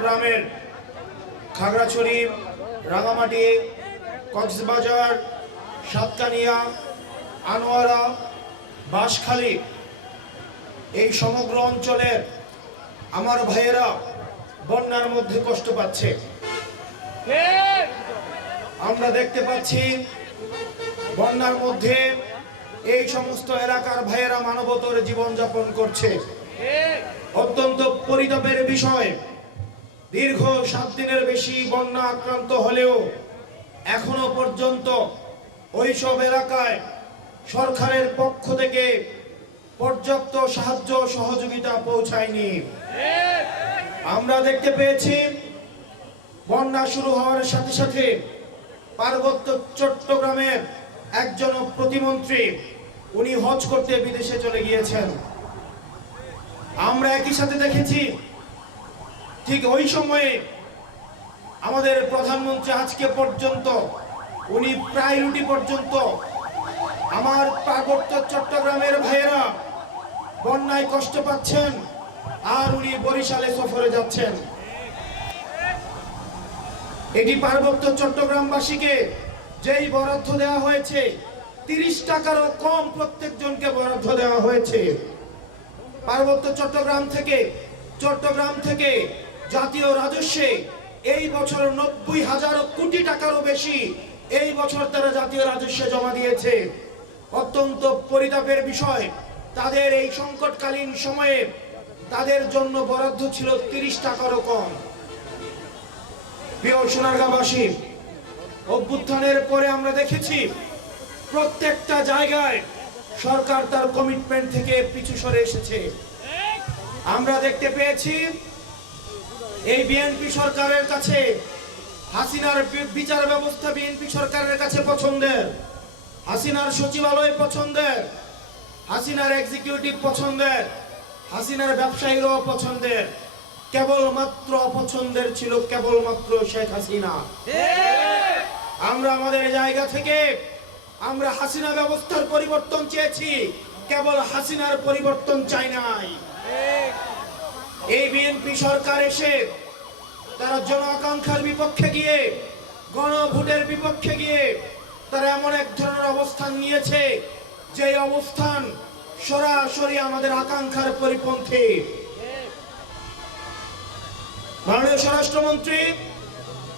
চট্টগ্রামের খাগড়াছড়ি, রাঙামাটি, কক্সবাজার, সাতকানিয়া, আনোয়ারা, বাঁশখালী এই সমগ্র অঞ্চলের আমার ভাইয়েরা বন্যার মধ্যে কষ্ট পাচ্ছে। আমরা দেখতে পাচ্ছি বন্যার মধ্যে এই সমস্ত এলাকার ভাইয়েরা মানবতর জীবনযাপন করছে। অত্যন্ত পরিতাপের বিষয়, দীর্ঘ 7 দিনের বেশি বন্যা আক্রান্ত হলেও এখনো পর্যন্ত ওইসব এলাকায় সরকারের পক্ষ থেকে পর্যাপ্ত সাহায্য সহযোগিতা পৌঁছায়নি। আমরা দেখতে পেয়েছি বন্যা শুরু হওয়ার সাথে সাথে পার্বত্য চট্টগ্রামের একজন প্রতিমন্ত্রী উনি হজ করতে বিদেশে চলে গিয়েছেন। আমরা একই সাথে দেখেছি ঠিক ওই সময়ে আমাদের প্রধানমন্ত্রী আজকে পর্যন্ত উনি প্রায়োরিটি পর্যন্ত আমার পার্বত্য চট্টগ্রামের ভাইয়েরা বন্যায় কষ্ট পাচ্ছেন আর উনি বরিশালে সফরে যাচ্ছেন। এটি পার্বত্য চট্টগ্রামবাসীকে যেই বরাদ্দ দেওয়া হয়েছে 30 টাকারও কম প্রত্যেকজনকে বরাদ্দ দেওয়া হয়েছে। পার্বত্য চট্টগ্রাম থেকে জাতীয় রাজস্বে এই বছর 90,000 কোটি টাকারও বেশি এই বছর তারা জাতীয় রাজস্বে জমা দিয়েছে। অত্যন্ত পরিতাপের বিষয়, তাদের এই সংকটকালীন সময়ে তাদের জন্য বরাদ্দ ছিল 30 টাকারও কম। প্রিয় সোনারগাঁওবাসী, অভ্যুত্থানের পরে আমরা দেখেছি প্রত্যেকটা জায়গায় সরকার তার কমিটমেন্ট থেকে পিছু সরে এসেছে। আমরা দেখতে পেয়েছি এই বিএনপি সরকারের কাছে হাসিনার বিচার ব্যবস্থা বিএনপি সরকারের কাছে পছন্দের, হাসিনার সচিবালয় পছন্দের, হাসিনার এক্সিকিউটিভ পছন্দের, হাসিনার ব্যবসায়ীরাও পছন্দের। কেবলমাত্র অপছন্দের ছিল কেবলমাত্র শেখ হাসিনা। আমরা আমাদের জায়গা থেকে আমরা হাসিনা ব্যবস্থার পরিবর্তন চেয়েছি, কেবল হাসিনার পরিবর্তন চাই নাই। এই বিএনপি সরকার এসে তারা জন আকাঙ্ক্ষার বিপক্ষে গিয়ে, গণভোটের বিপক্ষে গিয়ে তারা এমন এক ধরনের অবস্থান নিয়েছে যে অবস্থান সরাসরি আমাদের আকাঙ্ক্ষার পরিপন্থী। মাননীয় স্বরাষ্ট্রমন্ত্রী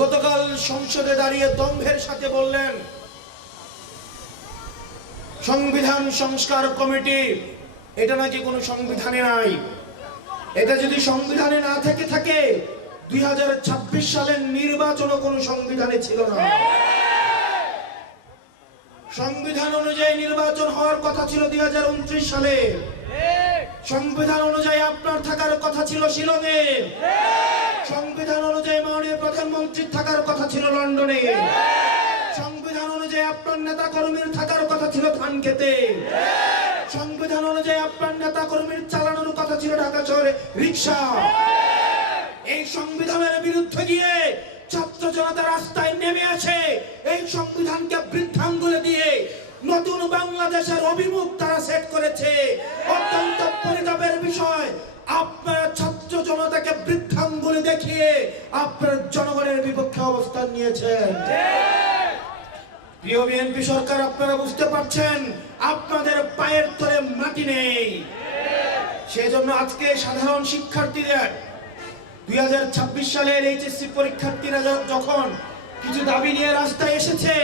গতকাল সংসদে দাঁড়িয়ে দম্ভের সাথে বললেন সংবিধান সংস্কার কমিটি এটা নাকি কোনো সংবিধানে নাই। এটা যদি সংবিধানে না থাকে 2026 সালের নির্বাচনও কোনো সংবিধানে ছিল না। সংবিধান অনুযায়ী নির্বাচন হওয়ার কথা ছিল 2029 সালে। সংবিধান অনুযায়ী আপনার থাকার কথা ছিল শিলংয়ে। সংবিধান অনুযায়ী মাননীয় প্রধানমন্ত্রীর থাকার কথা ছিল লন্ডনে। সংবিধান অনুযায়ী আপনার নেতা কর্মীর থাকার কথা ছিল ধানক্ষেতে। সংবিধান অনুযায়ী আপনার নেতা কর্মীর চালানোর কথা ছিল ঢাকা শহরে রিক্সা। এই সংবিধানের বিরুদ্ধে গিয়ে ছাত্র জনতা রাস্তায় নেমে আসে। এই সংবিধানকে বৃদ্ধাঙ্গুলে দিয়ে নতুন বাংলাদেশের অভিমুখ তারা সেট করেছে। অত্যন্ত পরিতাপের বিষয়, আপনারা ছাত্র জনতাকে বৃদ্ধাঙ্গুলে দেখিয়ে আপনার জনগণের বিপক্ষে অবস্থান নিয়েছেন। প্রিয় বিএনপি সরকার, আপনারা বুঝতে পারছেন আপনাদের পায়ের তলে মাটি নেই। সেজন্য আজকে সাধারণ শিক্ষার্থীদের 2026 সালের এইচএসসি পরীক্ষার্থীরা যখন কিছু দাবি নিয়ে রাস্তায় এসেছে,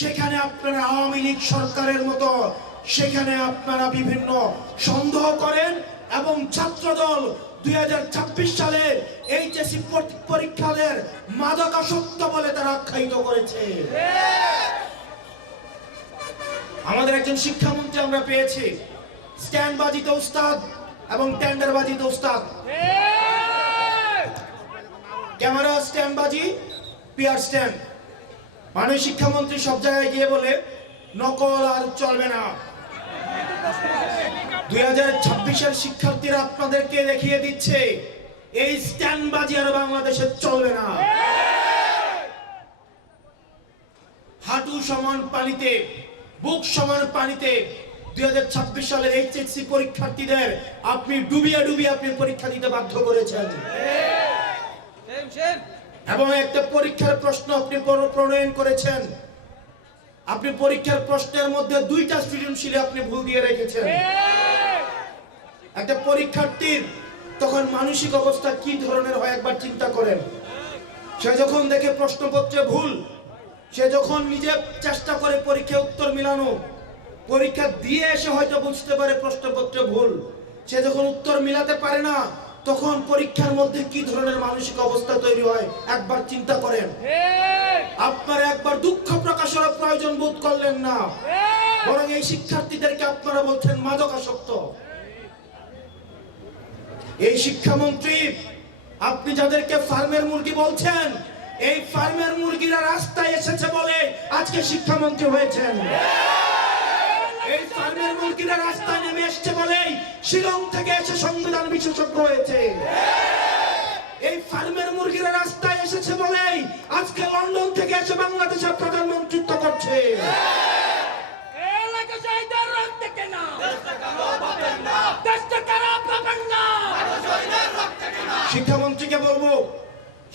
সেখানে আপনারা আওয়ামী লীগ সরকারের মতো সেখানে আপনারা বিভিন্ন সন্দেহ করেন এবং ছাত্রদল 2026 সালের এইচএসসি পরীক্ষাদের মাদকাসক্ত বলে তারা আখ্যায়িত করেছে। আমাদের একজন শিক্ষামন্ত্রী আমরা পেয়েছি স্ট্যান্ডবাজিতে উস্তাদ এবং টেন্ডারবাজিতে উস্তাদ। ক্যামেরা স্ট্যান্ডবাজি, পিয়ার স্ট্যান্ড। মাননীয় শিক্ষামন্ত্রী সব জায়গায় গিয়ে বলে নকল আর চলবে না। 2026 শিক্ষার্থীরা আপনাদেরকে দেখিয়ে দিচ্ছে এই স্ট্যান্ডবাজি আর বাংলাদেশে চলবে না। হাঁটু সমান পানিতে, বুক সমান পানিতে 2026 সালের এইচএসসি পরীক্ষার্থীদের আপনি ডুবিয়ে আপনি পরীক্ষা দিতে বাধ্য করেছেন। এবং একটা পরীক্ষার প্রশ্ন আপনি প্রণয়ন করেছেন, আপনি পরীক্ষার প্রশ্নের মধ্যে 2টা সৃজনশীলে আপনি ভুল দিয়ে রেখেছেন। একটা পরীক্ষার্থীর তখন মানসিক অবস্থা কি ধরনের হয় একবার চিন্তা করেন। সে যখন দেখে প্রশ্নপত্রে ভুল, সে যখন নিজে চেষ্টা করে পরীক্ষায় উত্তর মিলানো, পরীক্ষা দিয়ে এসে হয়তো বুঝতে পারে প্রশ্নপত্রে ভুল, সে যখন উত্তর মিলাতে পারে না, তখন পরীক্ষার মধ্যে কি ধরনের মানসিক অবস্থা তৈরি হয় একবার চিন্তা করেন। আপনারা একবার দুঃখ প্রকাশের প্রয়োজন বোধ করলেন না, বরং এই শিক্ষার্থীদেরকে আপনারা বলছেন মাদকাসক্ত। এই শিক্ষামন্ত্রী, আপনি যাদেরকে ফার্মের মুরগি বলছেন, এই ফার্মের মুরগিরা রাস্তায় এসেছে বলে আজকে শিক্ষামন্ত্রী হয়েছেন। এই ফার্মের মুরগিরা রাস্তায় নেমে এসেছে বলেই শিলং থেকে এসে সংবিধান বিশেষজ্ঞ হয়েছে। এই ফার্মের মুরগিরা রাস্তায় এসেছে বলেই আজকে লন্ডন থেকে এসে বাংলাদেশের প্রধানমন্ত্রিত্ব করছে। শিক্ষামন্ত্রীকে বলবো,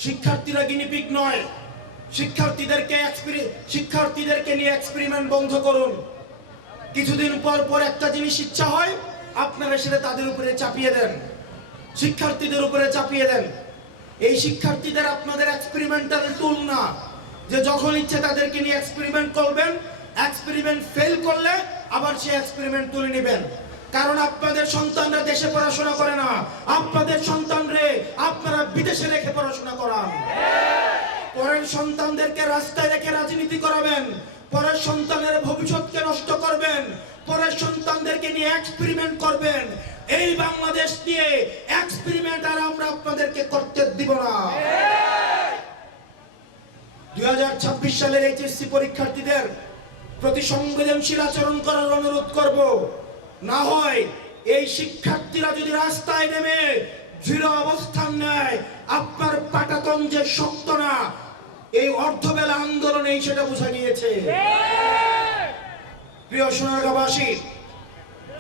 শিক্ষার্থীরা গিনিপিগ নয়, শিক্ষার্থীদেরকে নিয়ে এক্সপেরিমেন্ট বন্ধ করুন। কিছুদিন পর পর একটা জিনিস ইচ্ছা হয়, আপনারা সেটা তাদের উপরে চাপিয়ে দেন, শিক্ষার্থীদের উপরে চাপিয়ে দেন। এই শিক্ষার্থীদের আপনাদের এক্সপেরিমেন্টাল টুল না, যে যখন ইচ্ছে তাদেরকে নিয়ে এক্সপেরিমেন্ট করবেন, এক্সপেরিমেন্ট ফেল করলে আবার সেই এক্সপেরিমেন্ট তুলে নেবেন। কারণ আপনাদের সন্তানরা দেশে পড়াশোনা করে না, আপনাদের সন্তানরে আপনারা বিদেশে রেখে পড়াশোনা করান। পরের সন্তানদেরকে রাস্তায় রেখে রাজনীতি করাবেন, পরের সন্তানের ভবিষ্যৎকে নষ্ট করবেন, পরের সন্তানদেরকে নিয়ে এক্সপেরিমেন্ট করবেন। এই বাংলাদেশ নিয়ে এক্সপেরিমেন্ট আর আমরা আপনাদেরকে করতে দিব না। 2026 সালের এইচএসসি পরীক্ষার্থীদের প্রতি সংবেদনশীল আচরণ করার অনুরোধ করব। না হয় এই শিক্ষার্থীরা যদি রাস্তায় নেমে দৃঢ় অবস্থান নেয়, আপনার পাটাতন যে শক্ত না, এই অর্ধবেলা আন্দোলনে সেটা বোঝা গিয়েছে। প্রিয় সোনারগাঁবাসী,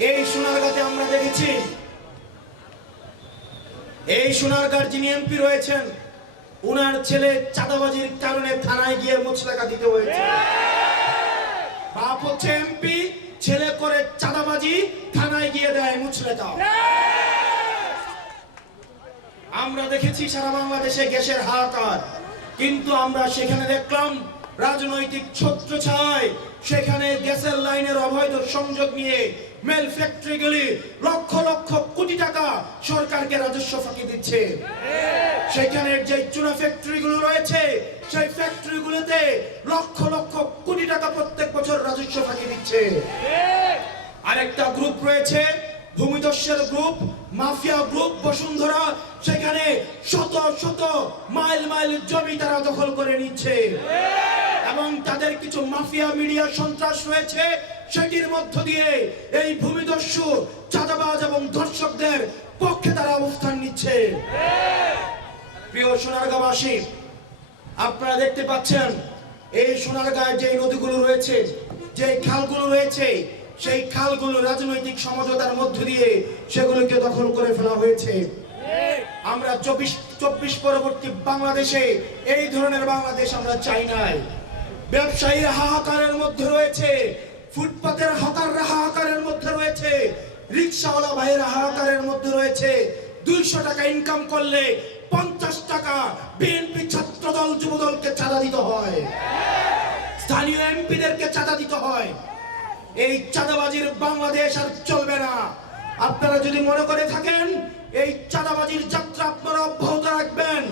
এই সোনারগাঁতে আমরা দেখেছি, এই সোনারগাঁর যিনি এমপি রয়েছেন, উনার ছেলে চাঁদাবাজির কারণে থানায় গিয়ে মুচলেকা দিতে হয়েছে। বাপ হচ্ছে এমপি, ছেলে করে চাঁদাবাজি, থানায় গিয়ে দেয় মুচলেকা। আমরা দেখেছি সারা বাংলাদেশে গ্যাসের হাহাকার, কিন্তু আমরা সেখানে দেখলাম রাজনৈতিক ছত্রছায়ায় সেখানে গ্যাসের লাইনের অবৈধ সংযোগ নিয়ে মেল ফ্যাক্টরিগুলি লক্ষ লক্ষ কোটি টাকা সরকারকে রাজস্ব ফাঁকি দিচ্ছে। সেখানে যে চুনা ফ্যাক্টরিগুলো রয়েছে, সেই ফ্যাক্টরিগুলোতে লক্ষ লক্ষ কোটি টাকা প্রত্যেক বছর রাজস্ব ফাঁকি দিচ্ছে। আরেকটা গ্রুপ রয়েছে, ভূমিদস্যুর গ্রুপ, মাফিয়া গ্রুপ বসুন্ধরা, সেখানে শত শত মাইল মাইল জমি তারা দখল করে নিচ্ছে। এবং তাদের কিছু মাফিয়া মিডিয়া সন্ত্রাস রয়েছে, সেটির মধ্য দিয়ে এই ভূমিদস্যু, চাঁদাবাজ এবং ধর্ষকদের পক্ষে তারা অবস্থান নিচ্ছে। প্রিয় সোনারগাঁবাসী, আপনারা দেখতে পাচ্ছেন এই সোনারগাঁয় যে নদীগুলো রয়েছে, যে খালগুলো রয়েছে, সেই খালগুলো রাজনৈতিক সমঝোতার মধ্য দিয়ে সেগুলোকে দখল করে ফেলা হয়েছে। আমরা 24 পরবর্তী বাংলাদেশে এই ধরনের বাংলাদেশ আমরা চাই নাই। ব্যবসায়ীর হাহাকারের মধ্যে রয়েছে, ফুটপাতের হকাররা হাহাকারের মধ্যে রয়েছে, রিকশাওয়ালা ভাইয়েরা হাহাকারের মধ্যে রয়েছে। 200 টাকা ইনকাম করলে 50 টাকা বিএনপি ছাত্রদল যুবদলকে চাঁদা দিতে হয়, স্থানীয় এমপিদেরকে চাঁদা দিতে হয়। এই চাঁদাবাজির বাংলাদেশ আর চলবে না। আপনারা যদি মনে করে থাকেন এই চাঁদাবাজির যাত্রা আপনারা অব্যাহত রাখবেন,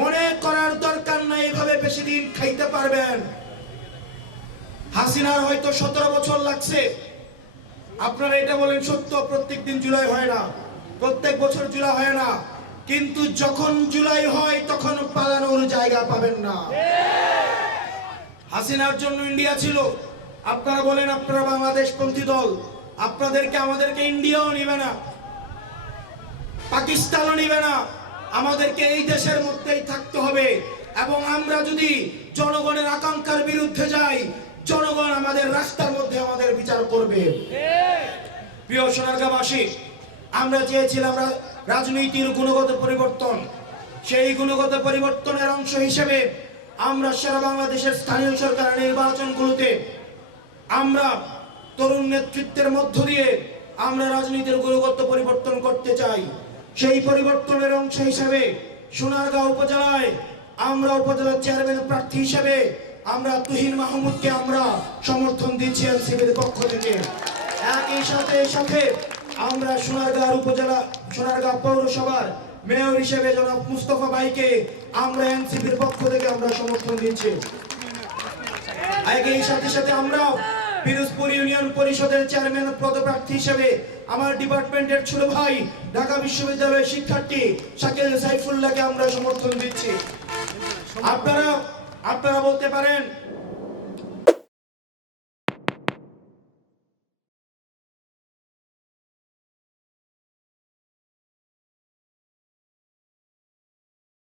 মনে করার দরকার নাই এভাবে বেশি দিন খাইতে পারবেন। হাসিনার হয়তো 17 বছর লাগছে। আপনারা এটা বলেন সত্য, প্রত্যেক দিন জুলাই হয় না, প্রত্যেক বছর জুলাই হয় না, কিন্তু যখন জুলাই হয় তখন পালানোর জায়গা পাবেন না। হাসিনার জন্য ইন্ডিয়া ছিল। আপনারা বলেন আপনারা বাংলাদেশ পন্থী দল, আপনাদেরকে আমাদেরকে ইন্ডিয়াও নিবে না, পাকিস্তানও নিবে না, আমাদেরকে এই দেশের মধ্যেই থাকতে হবে। এবং আমরা যদি জনগণের আকাঙ্ক্ষার বিরুদ্ধে যাই, জনগণ আমাদের রাস্তার মধ্যে আমাদের বিচার করবে। প্রিয় সোনারগাঁবাসী, আমরা চেয়েছিলাম রাজনীতির গুণগত পরিবর্তন, সেই গুণগত পরিবর্তনের অংশ হিসেবে আমরা সারা বাংলাদেশের স্থানীয় সরকার নির্বাচনগুলোতে আমরা তরুণ নেতৃত্বের মধ্য দিয়ে আমরা রাজনীতির গুণগত পরিবর্তন করতে চাই। সেই পরিবর্তনের অংশ হিসেবে সোনারগাঁও উপজেলায় আমরা উপজেলা চেয়ারম্যান প্রার্থী হিসেবে আমরা তুহিন মাহমুদকে আমরা সমর্থন দিচ্ছি এনসিপির পক্ষ থেকে। একই সাথে আমরা সোনারগাঁও পৌরসভার মেয়র হিসেবে জনাব মুস্তফা ভাইকে আমরা এনসিপির পক্ষ থেকে আমরা সমর্থন দিচ্ছি। একই সাথে আমরা পিরোজপুর ইউনিয়ন পরিষদের চেয়ারম্যান পদপ্রার্থী হিসেবে আমার ডিপার্টমেন্টের ছোট ভাই ঢাকা বিশ্ববিদ্যালয়ের শিক্ষার্থী শাকিল সাইফুল্লাহকে আমরা সমর্থন দিচ্ছি। আপনারা বলতে পারেন